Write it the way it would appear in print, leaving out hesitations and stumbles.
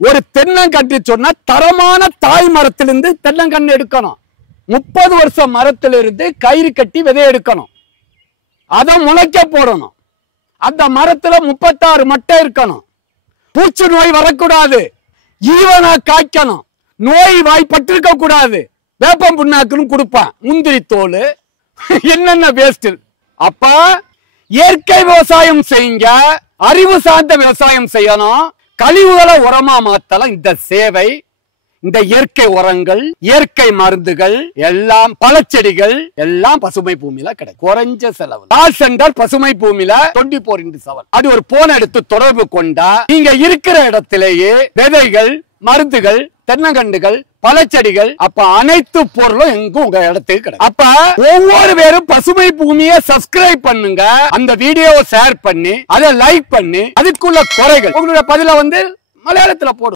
ஒரு தென்னங்கன்று சொன்னா தரமான தாய் மரத்திலிருந்து தென்னங்கன்று எடுக்கணும். 30 வருஷம் மரத்திலிருந்து கயிறு கட்டி விதை எடுக்கணும். அதை முளைக்க போடணும். அந்த மரத்துல 36 மட்டை இருக்கணும். பூச்சி நோய் வரக்கூடாது. ஈவனா காய்க்கணும். நோய் வாய்ப்பட்டிருக்க கூடாது. வேப்பம் புண்ணாக்குன்னு கொடுப்பான். முந்திரி தோல் என்னென்ன வேஸ்ட். அப்ப இயற்கை விவசாயம் செய்யுங்க. அறிவு சார்ந்த விவசாயம் செய்யணும். கழிவுகளை உரமா மாத்தலாம். இந்த சேவை, இந்த இயற்கை உரங்கள், இயற்கை மருந்துகள் எல்லாம், பழச்செடிகள் எல்லாம் பசுமை பூமியில கிடைக்கும். குறைஞ்ச செலவு. கால் சென்டர் பசுமை பூமியில 24x7. அது ஒரு போன் எடுத்து தொடர்பு கொண்டா நீங்க இருக்கிற இடத்திலேயே விதைகள், மருந்துகள், தென்னங்கண்டுகள், பழச்செடிகள், அப்ப அனைத்து பொருளும் எங்கும் உங்க இடத்துக்கு கிடைக்கும். அப்ப ஒவ்வொரு பேரும் பசுமை பூமியை சப்ஸ்கிரைப் பண்ணுங்க. அந்த வீடியோவை ஷேர் பண்ணி, அதை லைக் பண்ணி, அதுக்குள்ள குறைகள் உங்களுடைய பதில மலையாளத்துல போடும்.